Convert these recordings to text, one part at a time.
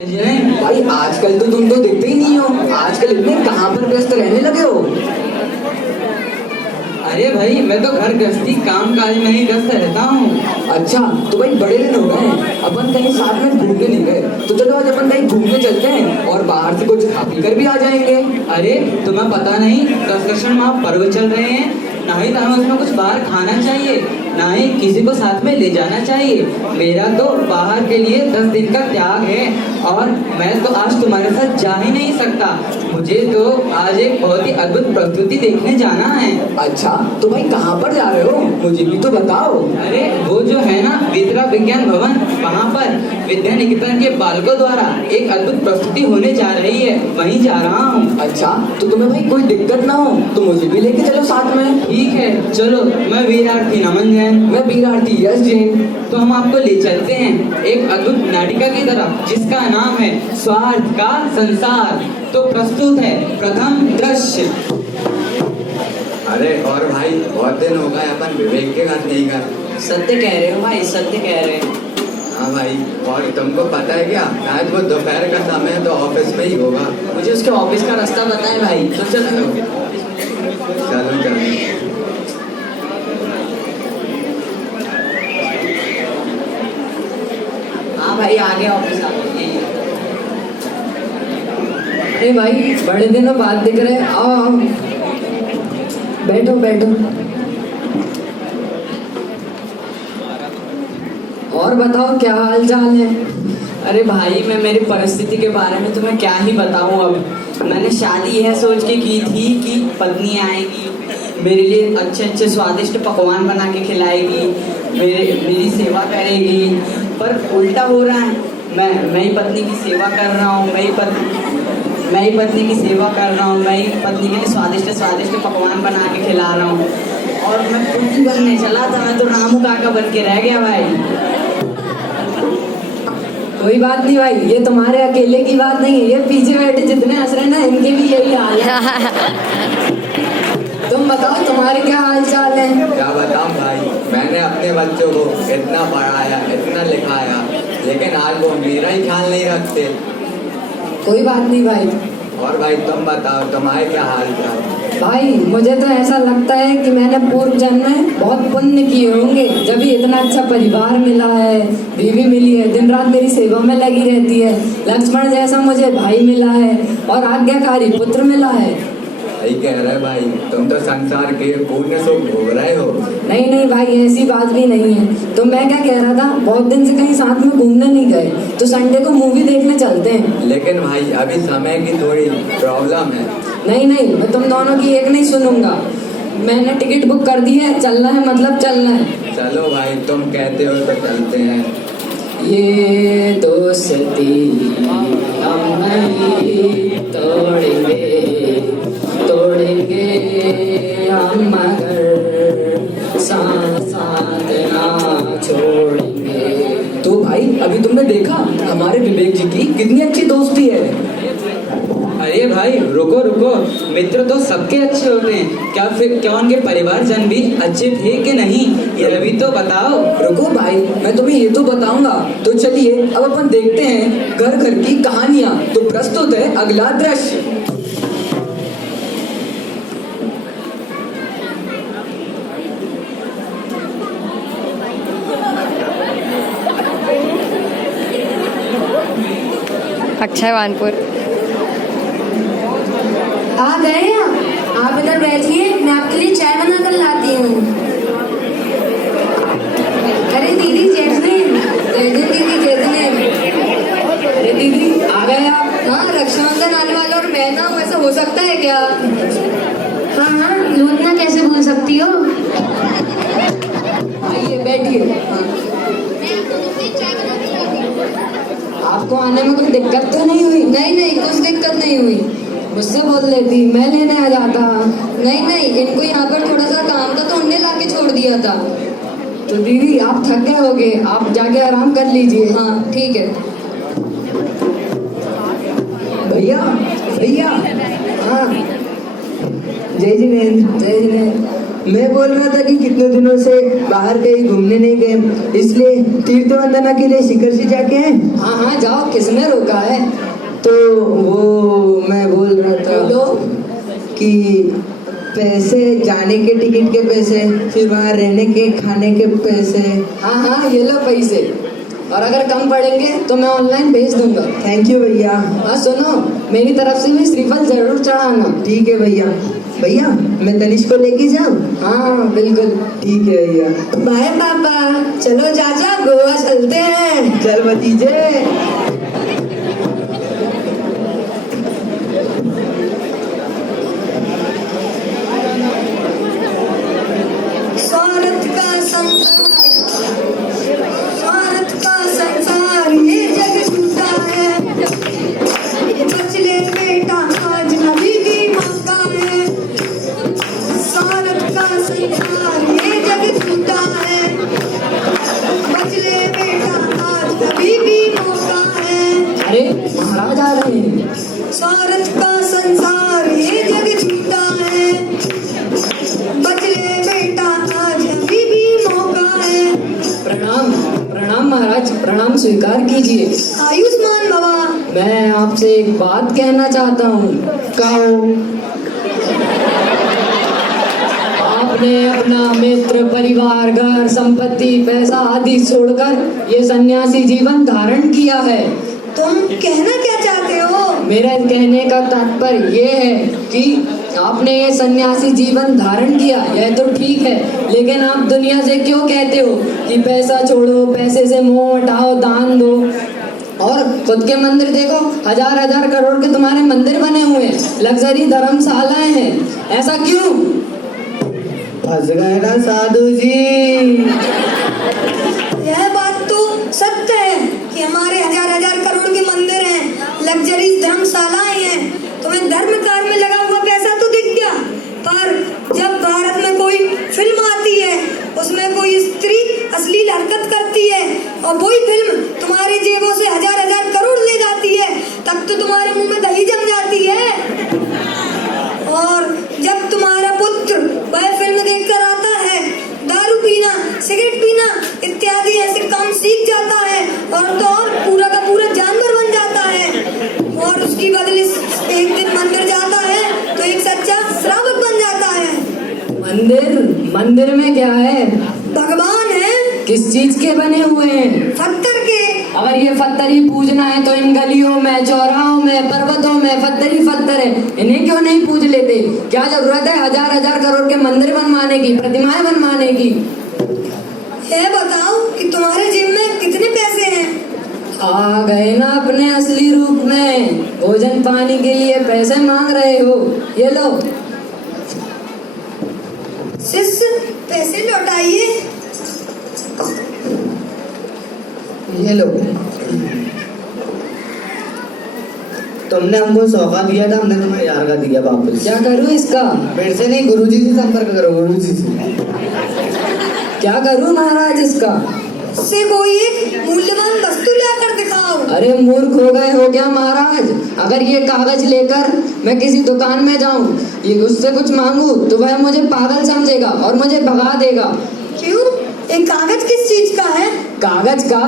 भाई आजकल तो तुम तो दिखते ही नहीं हो। आजकल इतने कहाँ पर व्यस्त रहने लगे हो? अरे भाई मैं तो घर गृहस्थी काम काज में ही व्यस्त रहता हूँ। अच्छा तो भाई बड़े दिन हो गए अपन कहीं साथ में घूमने नहीं गए, तो चलो आज अपन कहीं घूमने चलते हैं और बाहर से कुछ खा पी कर भी आ जाएंगे। अरे तुम्हें पता नहीं कृष्ण महापर्व चल रहे हैं, ना ही तो हमें उसमें कुछ बाहर खाना चाहिए, ना ही किसी को साथ में ले जाना चाहिए। मेरा तो बाहर के लिए 10 दिन का त्याग है और मैं तो आज तुम्हारे साथ जा ही नहीं सकता। मुझे तो आज एक बहुत ही अद्भुत प्रस्तुति देखने जाना है। अच्छा तो भाई कहाँ पर जा रहे हो, मुझे भी तो बताओ। अरे वो जो है ना विद्या विज्ञान भवन, वहाँ पर विद्या निकेतन के बालकों द्वारा एक अद्भुत प्रस्तुति होने जा रही है, वहीं जा रहा हूँ। अच्छा तो तुम्हें भाई कोई दिक्कत ना हो तो मुझे भी लेके चलो साथ में। ठीक है चलो, मैं वीरार्थी नमन जैन। मैं वीरार्थी यश जैन। तो हम आपको ले चलते हैं एक अद्भुत नाटिका की तरफ जिसका नाम है स्वार्थ का संसार। तो प्रस्तुत है प्रथम दृश्य। अरे और भाई बहुत दिन हो गए अपन विवेक के घर नहीं गए। सत्य कह रहे हो भाई, सत्य कह रहे हो। हाँ भाई, और तुमको पता है क्या, शायद वो दोपहर का समय है तो ऑफिस में ही होगा। मुझे उसके ऑफिस का रास्ता पता है भाई, तो चलो। चलो चलो। हाँ भाई आगे ऑफिस आ गए। अरे भाई बड़े दिनों बाद दिख रहे हैं, आओ आओ बैठो बैठो। और बताओ क्या हाल चाल है? अरे भाई मैं मेरी परिस्थिति के बारे में तुम्हें क्या ही बताऊं। अब मैंने शादी यह सोच के की थी कि पत्नी आएगी, मेरे लिए अच्छे अच्छे स्वादिष्ट पकवान बना के खिलाएगी, मेरी सेवा करेगी, पर उल्टा हो रहा है। मैं ही पत्नी की सेवा कर रहा हूँ, मैं ही पत्नी की सेवा कर रहा हूँ, मैं ही पत्नी के लिए स्वादिष्ट स्वादिष्ट पकवान बना के खिला रहा हूँ, और मैं पत्नी बनने चला था, मैं तो रामू काका बन के रह गया भाई। कोई बात नहीं भाई, ये तुम्हारे अकेले की बात नहीं है, ये पीछे बैठे जितने हंस रहे हैं ना इनके भी यही हाल है। तुम बताओ तुम्हारे क्या हाल चाल है? क्या बताऊँ भाई, मैंने अपने बच्चों को इतना पढ़ाया इतना लिखाया, लेकिन आज वो मेरा ही ख्याल नहीं रखते। कोई बात नहीं भाई। और भाई तुम बताओ, तुम्हारे क्या हाल चाल? भाई मुझे तो ऐसा लगता है कि मैंने पूर्व जन्म में बहुत पुण्य किए होंगे, जब भी इतना अच्छा परिवार मिला है, बीवी मिली है, दिन रात मेरी सेवा में लगी रहती है, लक्ष्मण जैसा मुझे भाई मिला है और आज्ञाकारी पुत्र मिला है। सही कह रहे भाई, तुम तो संसार के पुण्य सुख भोग रहे हो। नहीं नहीं भाई, ऐसी बात भी नहीं है। तो मैं क्या कह रहा था, बहुत दिन से कहीं साथ में घूमने नहीं गए, तो संडे को मूवी देखने चलते हैं। लेकिन भाई अभी समय की थोड़ी प्रॉब्लम है। नहीं नहीं, मैं तुम दोनों की एक नहीं सुनूंगा, मैंने टिकट बुक कर दी है, चलना है मतलब चलना है। चलो भाई, तुम कहते हो तो चलते हैं। ये दोस्ती हम नहीं तोड़ेंगे हम, मगर साथ ना छोड़ेंगे। तो भाई अभी तुमने देखा हमारे विवेक जी की कितनी अच्छी दोस्ती है। अरे भाई रुको रुको, मित्र तो सबके अच्छे होते हैं, क्या उनके परिवारजन भी अच्छे थे कि नहीं, ये भी तो बताओ। रुको भाई, मैं तुम्हें ये तो बताऊंगा। तो चलिए अब अपन देखते हैं घर घर की कहानियां। तो प्रस्तुत है अगला दृश्य। अक्षय वानपुर। आ गए आप इधर बैठिए, मैं आपके लिए चाय बना कर लाती हूँ। अरे दीदी जैस्मिन, दीदी कैसे? अरे दीदी आ गए आप? हाँ, रक्षाबंधन आने वाला और मैं ना हूँ, ऐसा हो सकता है क्या? हाँ हाँ, लूटना कैसे भूल सकती हो। आइए बैठिए। आपको आने में कोई दिक्कत तो नहीं हुई? नहीं नहीं, कुछ दिक्कत नहीं हुई। मुझसे बोल लेती, मैं लेने आ जाता। नहीं नहीं, इनको यहाँ पर थोड़ा सा काम था तो उनने ला के छोड़ दिया था। तो दीदी आप थक गए होगे, आप जाके आराम कर लीजिए। हाँ ठीक है। भैया भैया। हाँ जय जिनेन्द्र, जय जिनेन्द्र। मैं बोल रहा था कि कितने दिनों से बाहर कहीं घूमने नहीं गए, इसलिए तीर्थ वंदना के लिए शिखर से जाके हैं। हाँ हाँ जाओ, किसने रोका है? तो वो मैं बोल रहा था बोलो। कि पैसे, जाने के टिकट के पैसे, फिर वहाँ रहने के खाने के पैसे। हाँ हाँ ये लो पैसे, और अगर कम पड़ेंगे तो मैं ऑनलाइन भेज दूंगा। थैंक यू भैया। हाँ सुनो, मेरी तरफ से भी श्रीफल जरूर चढ़ाना। ठीक है भैया। भैया मैं तनिष को लेके जाऊँ? हाँ बिल्कुल। ठीक है भैया। बाय पापा, चलो चाचा गोवा चलते हैं। चल भतीजे। स्वार्थ का संसार, स्वार्थ का संसार, ये जग झूठा है। बच ले बेटा, आज नबी की मौका है। स्वार्थ का संसार, ये जग झूठा है। बच ले बेटा, आज नबी की मौका है। अरे महाराज आ रहे हैं। स्वार्थ का संसार, ये जग झूठा है। बच ले बेटा, आज अभी भी मौका है। प्रणाम प्रणाम महाराज, प्रणाम स्वीकार कीजिए। आयुष्मान बाबा। मैं आपसे एक बात कहना चाहता हूँ। कहो। आपने अपना मित्र, परिवार, घर, संपत्ति, पैसा आदि छोड़कर ये सन्यासी जीवन धारण किया है। तुम कहना क्या चाहते हो? मेरा कहने का तात्पर्य ये है कि आपने ये सन्यासी जीवन धारण किया, यह तो ठीक है, लेकिन आप दुनिया से क्यों कहते हो कि पैसा छोड़ो, पैसे से मोह हटाओ, दान दो, और खुद के मंदिर देखो, हजार हजार करोड़ के तुम्हारे मंदिर बने हुए हैं, लग्जरी धर्मशालाएं हैं, ऐसा क्यों? फंस गए ना साधु जी। यह बात तो सत्य है कि हमारे हजार हजार करोड़ के मंदिर हैं, लग्जरी धर्मशालाएं हैं। तुम्हें धर्म कार्य में लगा हुआ पैसा तो दिख गया, पर जब भारत में कोई फिल्म आती है, उसमें कोई स्त्री अश्लील हरकत करती है और वही फिल्म तुम्हारी जेबों से हजार हजार करोड़ ले जाती है, तब तो तुम्हारे मुंह में दही जम जाती है। और जब तुम्हारा पुत्र वह फिल्म देखकर आता है, दारू पीना, सिगरेट पीना इत्यादि ऐसे काम सीख जाता है और तो और पूरा का पूरा जानवर बन जाता है, और उसकी बदले एक दिन मंदिर जाता है तो एक सच्चा श्रावक बन जाता है। मंदिर में क्या है? भगवान है। किस चीज के बने हुए हैं? पत्थर के। अगर ये पत्थर ही पूजना है तो इन गलियों में, चौराहों में, पर्वतों में पत्थर ही पत्थर है, इन्हें क्यों नहीं पूज लेते? क्या जरूरत है हजार हजार करोड़ के मंदिर बनवाने की, प्रतिमाएं बनवाने की? ये बताओ कि तुम्हारे जेब में कितने पैसे हैं? आ गए ना अपने असली रूप में, भोजन पानी के लिए पैसे मांग रहे हो, ये लो। शिष्य पैसे लौटाइए। ये लो। तुमने हमको सौगा दिया था, हमने तुम्हें यार का दिया वापस। क्या करूँ इसका? मेरे से नहीं, गुरुजी से संपर्क करो, गुरुजी से। क्या करूँ महाराज इसका? से कोई एक मूल्यवान वस्तु लाकर दिखाओ। अरे मूर्ख हो गए हो क्या महाराज? अगर ये कागज लेकर मैं किसी दुकान में जाऊं, ये उससे कुछ मांगू तो वह मुझे पागल समझेगा और मुझे भगा देगा। क्यों? एक कागज किस चीज का है? कागज का?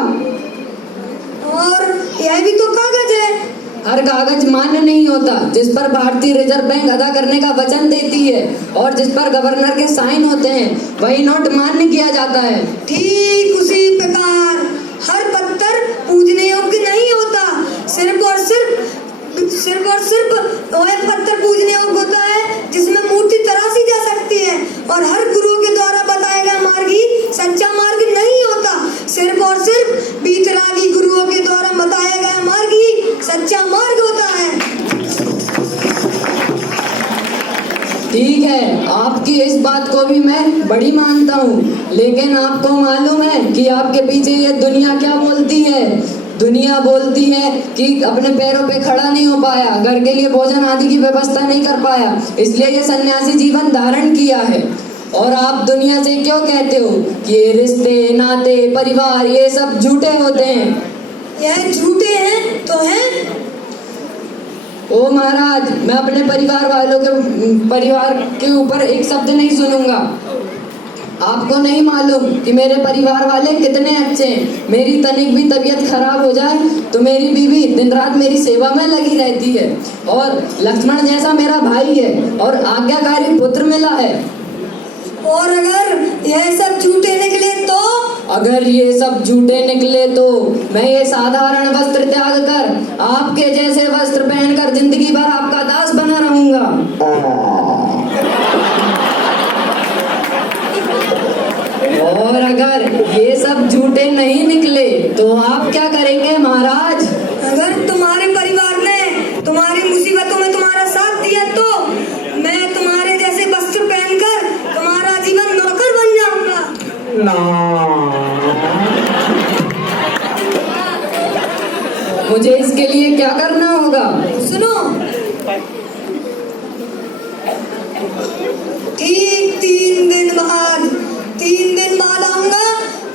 और यह भी तो कागज है। हर कागज मान्य नहीं होता जिस पर भारतीय रिजर्व बैंक अदा करने का वचन देती है, और जिस पर गवर्नर के साइन होते हैं वही नोट मान्य किया जाता है। ठीक उसी प्रकार हर पत्थर पूजने योग्य नहीं होता, सिर्फ और सिर्फ वह पत्थर पूजने योग्य होता है जिसमें मूर्ति तराशी जा सकती है, और हर गुरु के द्वारा बताया गया मार्ग ही सच्चा मार्ग नहीं होता, सिर्फ और सिर्फ बीतरागी गुरुओं के द्वारा बताया गया मार्ग ही सच्चा मार्ग होता है। ठीक है, आपकी इस बात को भी मैं बड़ी मानता हूँ, लेकिन आपको मालूम है कि आपके पीछे ये दुनिया क्या बोलती है? दुनिया बोलती है कि अपने पैरों पे खड़ा नहीं हो पाया, घर के लिए भोजन आदि की व्यवस्था नहीं कर पाया, इसलिए ये सन्यासी जीवन धारण किया है। और आप दुनिया से क्यों कहते हो कि ये रिश्ते, नाते, परिवार ये सब झूठे होते हैं? यह झूठे हैं तो हैं। ओ महाराज, मैं अपने परिवार के ऊपर एक शब्द नहीं सुनूंगा। आपको नहीं मालूम कि मेरे परिवार वाले कितने अच्छे हैं। मेरी तनिक भी तबीयत खराब हो जाए तो मेरी बीवी दिन रात मेरी सेवा में लगी रहती है, और लक्ष्मण जैसा मेरा भाई है और आज्ञाकारी पुत्र मिला है। और अगर यह सब झूठे निकले तो? अगर ये सब झूठे निकले तो मैं ये साधारण वस्त्र त्याग कर आपके जैसे वस्त्र पहनकर जिंदगी भर आपका दास बना रहूंगा। और अगर ये सब झूठे नहीं निकले तो आप क्या करेंगे महाराज? अगर तुम्हारे परिवार ने तुम्हारी मुसीबतों में तुम्हारा साथ दिया तो मैं तुम्हारे जैसे वस्त्र पहनकर तुम्हारा जीवन नौकर बन जाऊंगा। मुझे इसके लिए क्या करना होगा? सुनो, ठीक 3 दिन बाद आऊंगा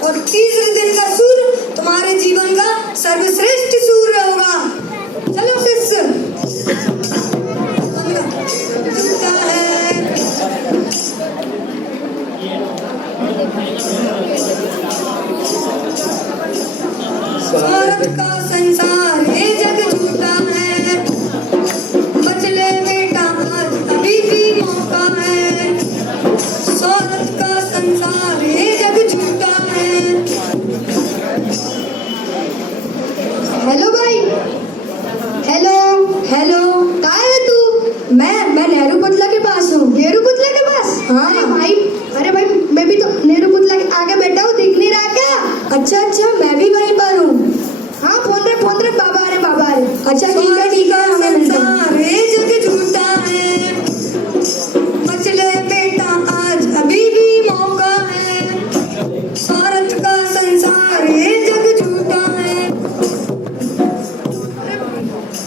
और तीसरे दिन का सूर्य तुम्हारे जीवन का सर्वश्रेष्ठ सूर्य होगा। चलो शिष्य। झूठा है, स्वार्थ का संसार ये जग झूठा है, बच ले बेटा आज अभी भी मौका है। स्वार्थ का संसार ये जग झूठा है। हेलो भाई, हेलो हेलो, कहाँ है तू? मैं नेहरू पुतला के पास हूँ। नेहरू पुतला के पास? हाँ। अरे भाई मैं भी तो नेहरू पुतला के आगे बैठा हूँ, दिख नहीं रहा क्या? अच्छा मैं भी वहीं पर हूँ। हाँ फोन रे बाबा आ रहे। अच्छा ठीक है संसार ये जग झूठा है, बच ले बेटा आज अभी भी मौका है। स्वार्थ का संसार ये जग झूठा है।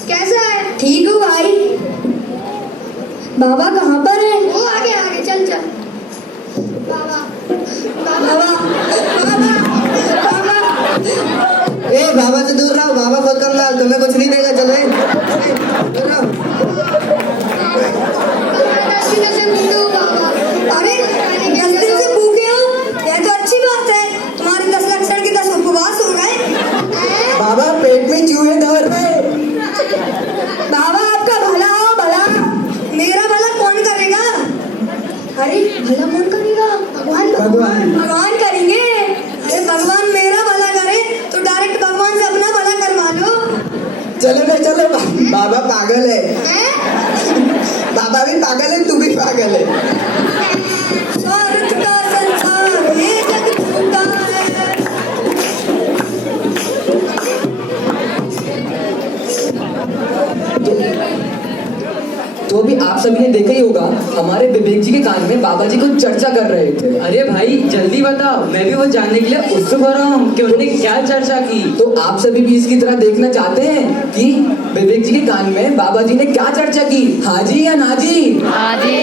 कैसा है? ठीक हूँ भाई। बाबा कहाँ पर है? वो आगे चल। बाबा। ए बाबा से दूर रहो, बाबा बहुत कम लाल, तुम्हें कुछ नहीं देगा। चलो दूर रहो। अरे 10 दिन से भूखे हो, यह तो अच्छी बात है। तुम्हारे 10 लक्षण के 10 उपवास हो गए। बाबा पेट में चूहे दौड़ रहे। बाबा आपका भला हो भला। मेरा भला कौन करेगा? अरे भला कौन करेगा? भगवान करेंगे। अरे भगवान मेरा भला करे तो डायरेक्ट भगवान से अपना भला करवा लो। चलो बाबा पागल है। बाबा भी पागल है, तू भी पागल है। स्वार्थ का संसार ये जग झूठा है। तो अभी आप सभी ने देखा ही होगा, हमारे विवेक जी के कान में बाबा जी कुछ चर्चा कर रहे थे। अरे भाई जल्दी बताओ, मैं भी वो जानने के लिए उत्सुक हो रहा हूँ कि उन्होंने क्या चर्चा की। तो आप सभी भी इसकी तरह देखना चाहते हैं कि विवेक जी के कान में बाबा जी ने क्या चर्चा की? हाँ जी या ना जी? हाँ जी।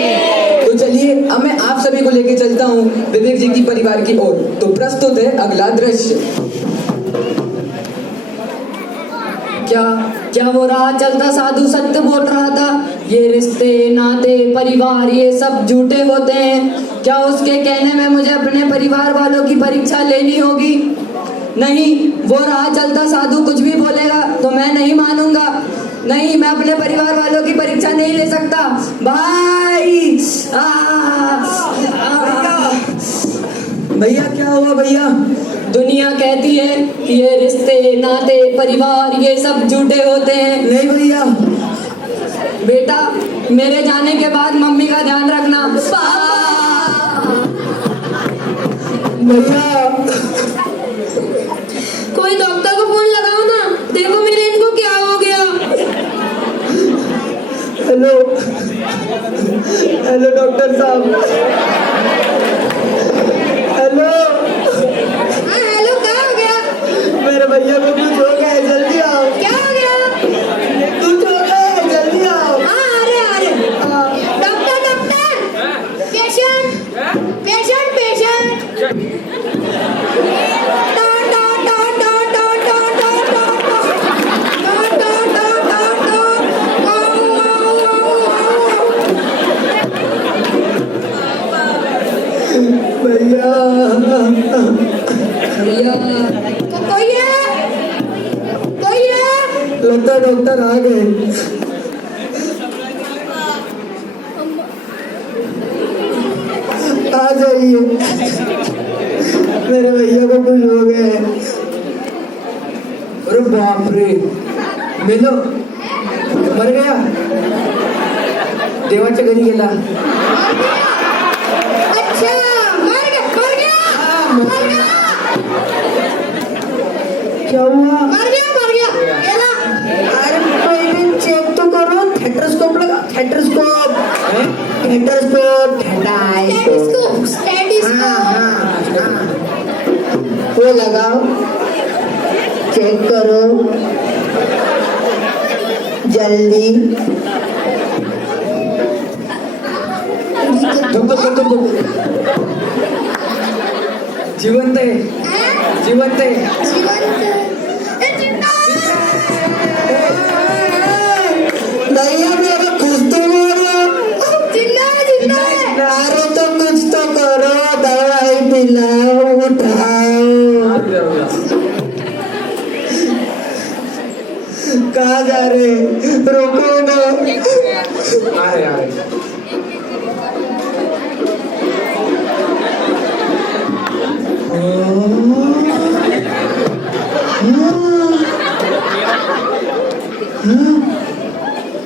तो चलिए अब मैं आप सभी को लेके चलता हूँ विवेक जी की परिवार की ओर। तो प्रस्तुत है अगला दृश्य। क्या वो राह चलता साधु सत्य बोल रहा था? ये रिश्ते नाते परिवार ये सब झूठे होते हैं। क्या उसके कहने में मुझे अपने परिवार वालों की परीक्षा लेनी होगी? नहीं, वो राह चलता साधु कुछ भी बोलेगा तो मैं नहीं मानूंगा। नहीं, मैं अपने परिवार वालों की परीक्षा नहीं ले सकता। भाई भैया क्या हुआ भैया? दुनिया कहती है कि ये रिश्ते नाते परिवार ये सब झूठे होते हैं। नहीं भैया। बेटा मेरे जाने के बाद मम्मी का ध्यान रखना। भैया कोई डॉक्टर को फोन लगाओ ना, देखो मेरे इनको क्या हो गया। हेलो डॉक्टर साहब। हेलो। हाँ हेलो, क्या हो गया? मेरे भैया को कुछ हो गया है, जल्दी आओ। क्या हो गया? कुछ हो गया है, जल्दी आओ। हाँ आ रहे। डॉक्टर पेशेंट डॉक्टर आ गए। आ जाइए, मेरे भैया को कुछ हो गया है। अरे बाप रे, मिलो, मर गया, देवाच्या घरी गेला। अच्छा मर गया मर गया मर गया क्या हुआ? मर गया गेला। अरे पहले चेक तो करो, थेटरोस्कोप लगा, थेटरोस्कोप, थेटरोस्कोप, स्टेथोस्कोप स्टेथोस्कोप। हाँ, वो लगाओ, चेक करो जल्दी। जिवंत आहे, जिवंत आहे। भैया मेरा कुछ तो करो, अरे तो कुछ तो करो, दवाई पिलाओ, उठाओ। कहाँ जा रहे? रोको ना। आ रहे।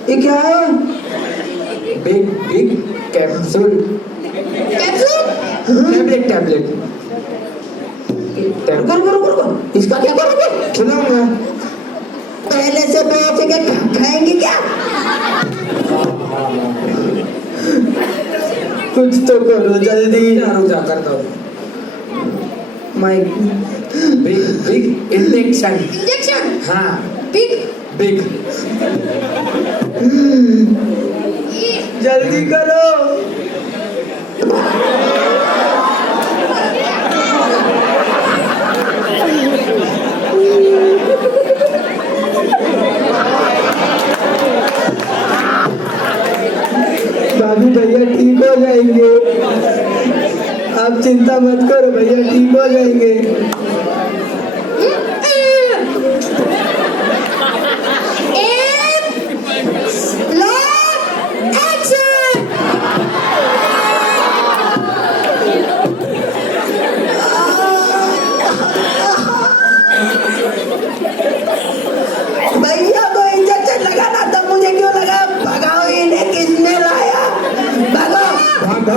ये क्या है? Big big capsule, tablet. रुको, इसका क्या करोगे? खिलाऊंगा। पहले से बोल के खाएंगे क्या? कुछ तो करो जल्दी। रुक जा, करता हूँ। माइक बिग इंजेक्शन। इंजेक्शन हाँ, बिग बिग। जल्दी करो। बाबू भैया ठीक हो जाएंगे, आप चिंता मत करो, भैया ठीक हो जाएंगे। भैया को इंजेक्शन लगाना था, मुझे क्यों लगा? भगाओ इन्हें, किसने लाया? भगाओ। भाग।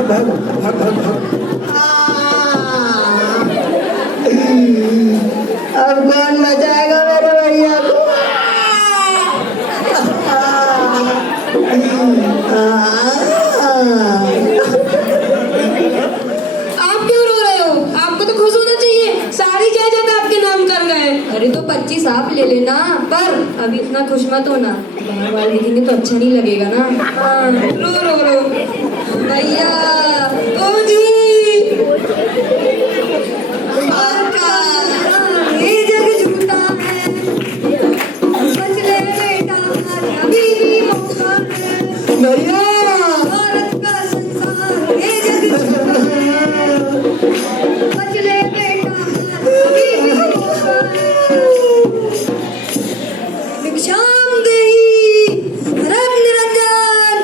अब कौन बचाएगा मेरे भैया को? आप क्यों रो रहे हो? आपको तो खुश होना चाहिए, सारी जायदाद आपके नाम कर गए। अरे तो 25 आप ले लेना, पर अभी इतना खुश मत होना, बाहर वाले देखेंगे तो अच्छा नहीं लगेगा ना। हाँ, रो भैया ओ जी ये जग झूठा है, बच ले बेटा अभी भी मौका है। भैया भारत का संसार ये जग झूठा है, बच ले बेटा अभी भी मौका है। भिक्षाम देहि रत्न निरंजन,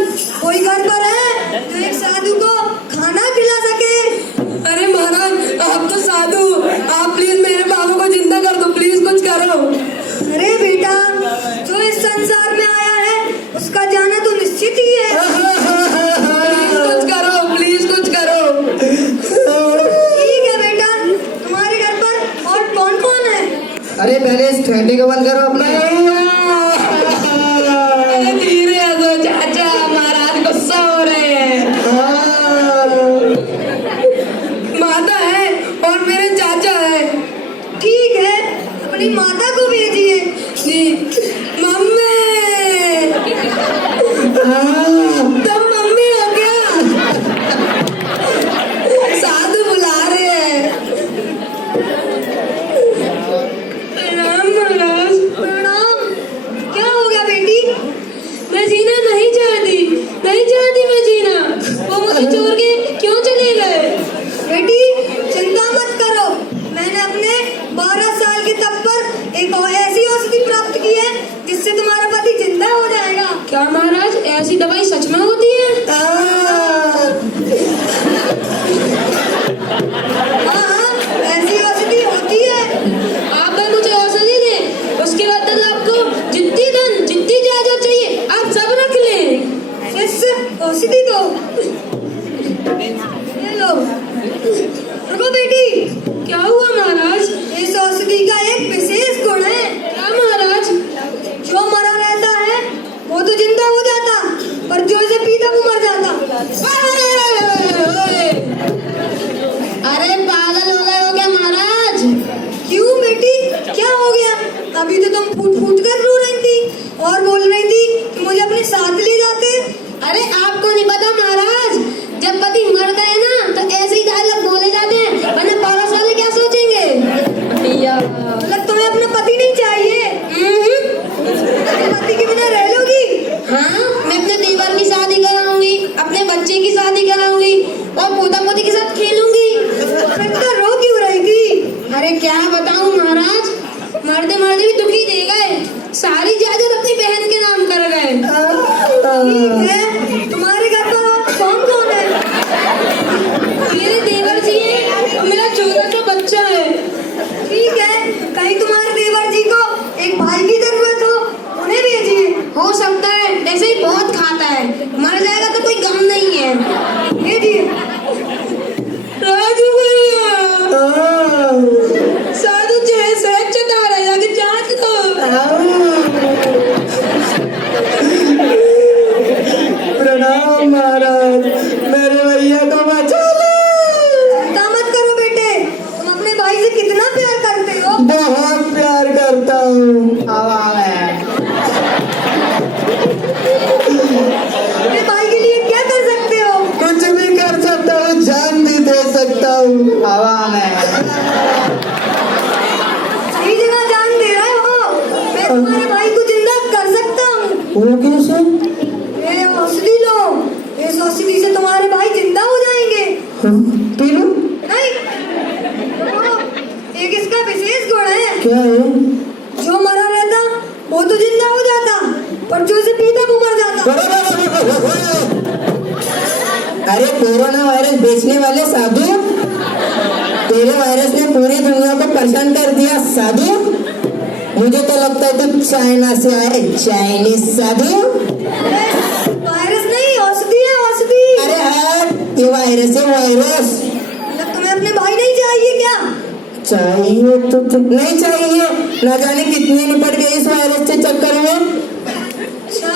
कोई घर पर है जो एक साधु को खाना खिला सके? अरे महाराज, आप तो साधु, आप प्लीज मेरे बाबू को जिंदा कर दो, प्लीज कुछ करो। अरे बेटा, जो इस संसार में आया है उसका जाना तो निश्चित ही है। प्लीज कुछ करो। ठीक है बेटा, तुम्हारे घर पर और कौन कौन है? अरे पहले इस ठंडे को बंद करो अपना। धीरे हंसो चाचा, महाराज गुस्सा हो रहे हैं। माता है और मेरे चाचा है। ठीक है, अपनी माता को भेजिए। जी मम्मी, तुम मम्मी हो क्या? साधु बुला रहे हैं। राम महाराज। ऐसी दवाई सच में होती है? हाँ, ऐसी औषधि होती है। आप भाई मुझे औषधि दें, उसके बदले आपको जितनी धन जितनी जायदाद चाहिए आप सब रख लें। शिष्य, औषधि दो। ये लो। रुको बेटी, क्या हुआ महाराज? इस औषधि का एक विशेष गुण है। क्या महाराज? जो मरा रहता है वो तो जिंदा हो जाता, पर जो इसे पीता वो मर जाता। अरे पागल हो गए हो क्या महाराज? क्यों बेटी, क्या हो गया? अभी तो तुम फूट फूट कर रो रही थी और बोल रही थी कि मुझे अपने साथ ले जाते। अरे आपको नहीं पता महाराज, जब पति मर गए ना तो ऐसे ही डायलॉग बोले जाते हैं, वरना पड़ोस वाले क्या सोचेंगे? मतलब तुम्हें अपना पति नहीं चाहिए? अपने पति के बिना रह लोगी? हाँ, मैं अपने देवर की शादी कराऊंगी, अपने बच्चे की शादी कराऊंगी और पोता पोती के साथ खेलूंगी। फिर तो रो क्यों रही थी? अरे क्या बताऊं महाराज, मरते मरते भी दुखी दे गए, सारी जायदाद अपनी बहन के नाम कर गए। ठीक है, तुम्हारे घर पर कौन कौन है? मेरे देवर जी है और मेरा छोटा सा बच्चा है। ठीक है, कहीं तुम्हारे देवर जी को एक भाई की जरूरत हो, उन्हें भेजिए। हो सकता है, वैसे ही बहुत खाता है, मर जाएगा तो कोई गम नहीं है। भेजिए। राजू भैया, साधु जैसे चटा रहा है, जाके जांच लो। प्रणाम महाराज, मेरे भैया को बचा लो। चिंता मत करो बेटे, तुम अपने भाई से कितना प्यार करते हो? बहुत प्यार करता हूँ। अपने भाई के लिए क्या कर सकते हो? कुछ भी कर सकता हूँ, जान भी दे सकता हूँ। सही जगह जान दे रहे हो। मैं तुम्हारे भाई को जिंदा कर सकता हूँ। वो कैसे? ये औषधि लो, इस औषधि से तुम्हारे भाई जिंदा हो जाएंगे। P low. नहीं, रुको, एक इसका विशेष गुण है। क्या है? जो मरा रहता वो तो जिंदा हो जाता, पर जो इसे पीता वो मर जाता। अरे कोरोना वायरस बेचने वाले साधु, तेरे वायरस ने पूरी दुनिया को परेशान कर दिया साधु। मुझे तो लगता है तू चाइना से आए, चाइनीज साधु। वायरस नहीं, औषधि है, औषधि। अरे हट, ये वायरस है वायरस। मतलब तुम्हें अपने भाई नहीं चाहिए क्या? चाहिए तो नहीं चाहिए, ना जाने कितने निपट गए इस वायरस के चक्कर में। अच्छा,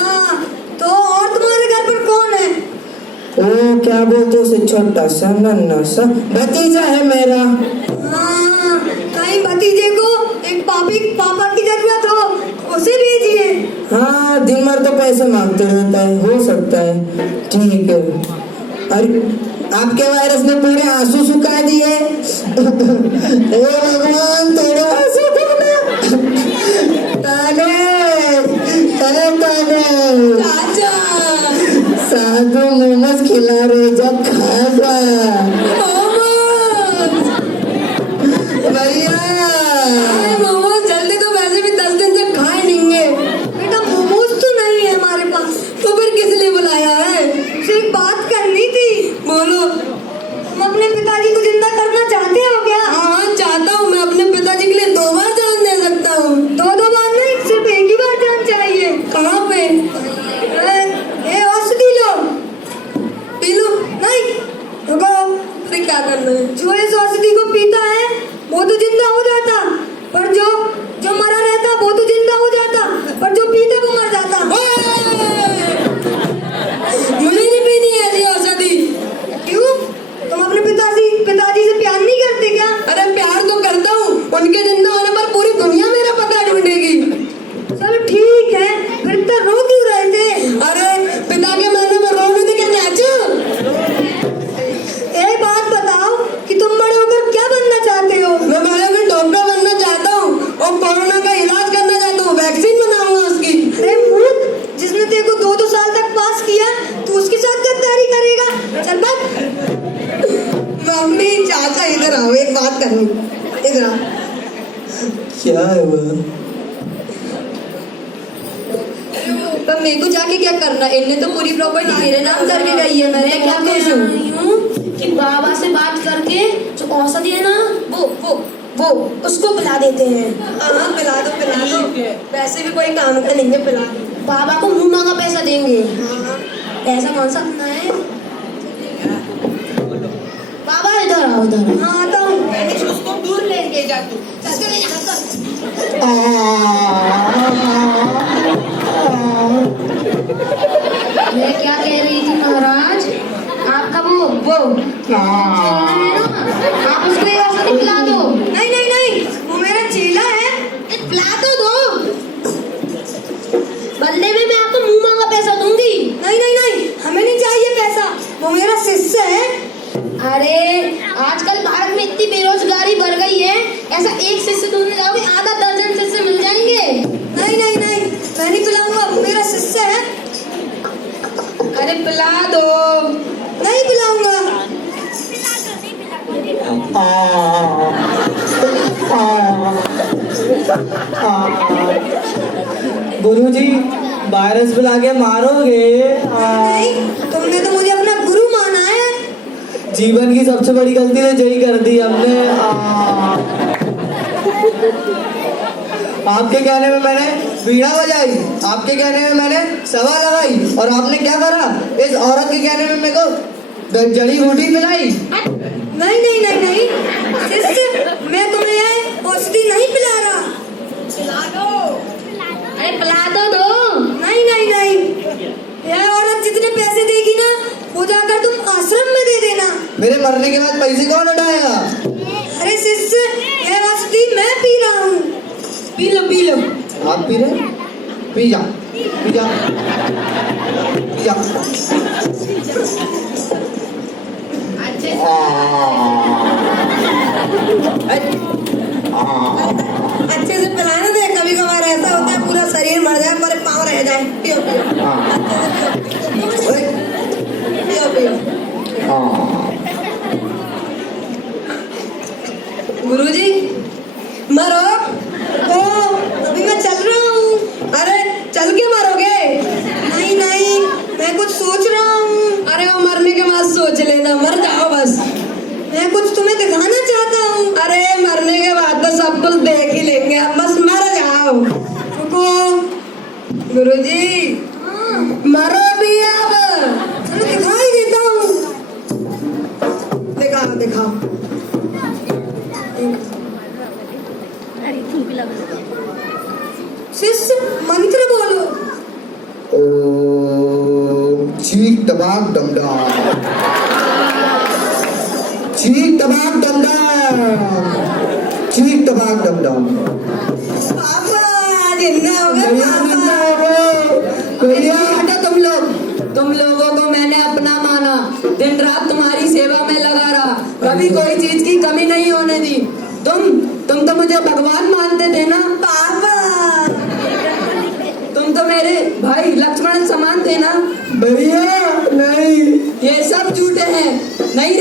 तो और तुम्हारे घर पर कौन है? ओ क्या बोलते उसे, छोटा सा नन्हा सा भतीजा है मेरा। हाँ, कहीं भतीजे को एक पापा की जरूरत हो, उसे भेजिए। हाँ, दिन भर तो पैसे मांगते रहता है, हो सकता है। ठीक है। अरे आपके वायरस ने पूरे आंसू सुखा दिए। हे भगवान, थोड़े आंसू देना। ताने, अरे ताने। चाचा, साधु मोमोज खिला रहे, जब खा जा भैया। मोमोज जल्दी तो वैसे भी 10 दिन से खाए नहीं है। बेटा मोमोज तो नहीं है हमारे पास। तो फिर किस लिए बुलाया है? मुझे एक बात करनी थी। बोलो। तुम अपने पिताजी को जिंदा करना चाहते हो क्या? हाँ चाहता हूँ, मैं अपने पिताजी के लिए 2 बार जान दे सकता हूँ। 2 बार नहीं, सिर्फ एक ही बार जान चाहिए। कहाँ पे? ये औषधि लो। P low. नहीं, रुको। फिर क्या करना है? जो इस औषधि को पीता है वो तो जिंदा हो जाता, पर जो मरा रहता वो तो जिंदा हो जाता, पर जो पीता वो मर जाता। मुझे नहीं पीनी है ऐसी औषधि। क्यों? तुम अपने पिताजी से प्यार नहीं करते क्या? अरे प्यार तो करता हूँ, उनके जिंदा होने पर पूरी दुनिया मेरा पता ढूंढेगी। चलो ठीक है, फिर तो रो क्यों रहे थे? अरे पिता के मरने में रो नहीं क्या चाचू? एक बात बताओ कि तुम बड़े होकर क्या बनना चाहते हो? मैं बड़े होकर डॉक्टर बनना चाहता हूँ और कोरोना का इलाज करना चाहता हूँ, वैक्सीन बनाऊंगा उसकी। अरे मूर्ख, जिसने तेरे को 2-2 साल तक पास किया, तू उसके साथ गद्दारी करेगा? चल बस। मम्मी चाचा इधर आओ, एक बात करनी। इधर आओ। क्या है वो? तो मेरे को जाके क्या करना, इनने तो पूरी प्रॉपर्टी मेरे नाम करके गई है, मैं क्या खुश हूँ कि बाबा से बात करके जो औषधि है ना वो उसको पिला देते हैं। हाँ पिला दो वैसे भी कोई काम का नहीं है, पिला दो। बाबा को मुंह मांगा पैसा देंगे। ऐसा कौन सा अपना है? बाबा इधर आओ इधर। हाँ आता हूँ। उसको दूर लेके जाती हूँ। चल ले जा। मैं क्या कह रही थी महाराज, आपका वो आप उसको ये औषधि पिला दो। नहीं वो मेरा चेला है। पिला तो दो, बदले में मैं आपको मुंह मांगा पैसा दूंगी। नहीं हमें नहीं चाहिए पैसा, वो मेरा शिष्य है। अरे आजकल भारत में इतनी बेरोजगारी बढ़ गई है, ऐसा एक शिष्य ढूंढने जाओगे आधा दर्जन शिष्य मिल जाएंगे। नहीं मैं नहीं पिलाऊंगा, वो मेरा शिष्य है। अरे पिला दो। नहीं पिलाऊंगा। गुरुजी वायरस बुला के मारोगे? नहीं तुमने तो मुझे अपना गुरु माना है। जीवन की सबसे बड़ी गलती तो यही कर दी हमने। आपके कहने में मैंने वीणा बजाई, आपके कहने में मैंने सभा लगाई, और आपने क्या करा? इस औरत के कहने में मेरे को जड़ी बूटी पिलाई। नहीं शिष्य, मैं तुम्हें यह औषधि नहीं पिला रहा। अरे पिला तो दो। नहीं यह औरत जितने पैसे देगी ना, वो जाकर तुम आश्रम में दे देना। मेरे मरने के बाद पैसे कौन उठाएगा? अरे शिष्य, यह औषधि मैं पी रहा हूँ। P low. आप पी रहे? पी जा। अच्छे से पिलाना दे, कभी कभार ऐसा होता है पूरा शरीर मर जाए पर पाँव रह जाए। पियो गुरुजी मरो। अभी मैं चल रहा हूँ। अरे चल के मरोगे? नहीं मैं कुछ सोच रहा हूँ। अरे वो मरने के बाद सोच लेना, मर जाओ बस। मैं कुछ तुम्हें दिखाना चाहता हूँ। अरे मरने के बाद तो सब कुछ देख ही लेंगे, अब बस मर जाओ। रुको गुरुजी मरो भी अब। चलो दिखाई देता हूँ। दिखाओ। शिष्य मंत्र बोलो। ओम चीख टबाक डमडम, चीख टबाक डमडम। पापा जिन्ना हो भैया हटो तुम लोगों को मैंने अपना माना, दिन रात तुम्हारी सेवा में लगा रहा, कभी कोई चीज की कमी नहीं होने दी। तुम तो मुझे भगवान मानते थे ना पापा। तुम तो मेरे भाई लक्ष्मण समान थे ना भैया। नहीं, ये सब झूठे हैं। नहीं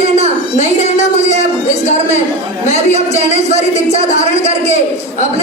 रहना मुझे अब इस घर में। मैं भी अब जैनेश्वरी दीक्षा धारण करके अपने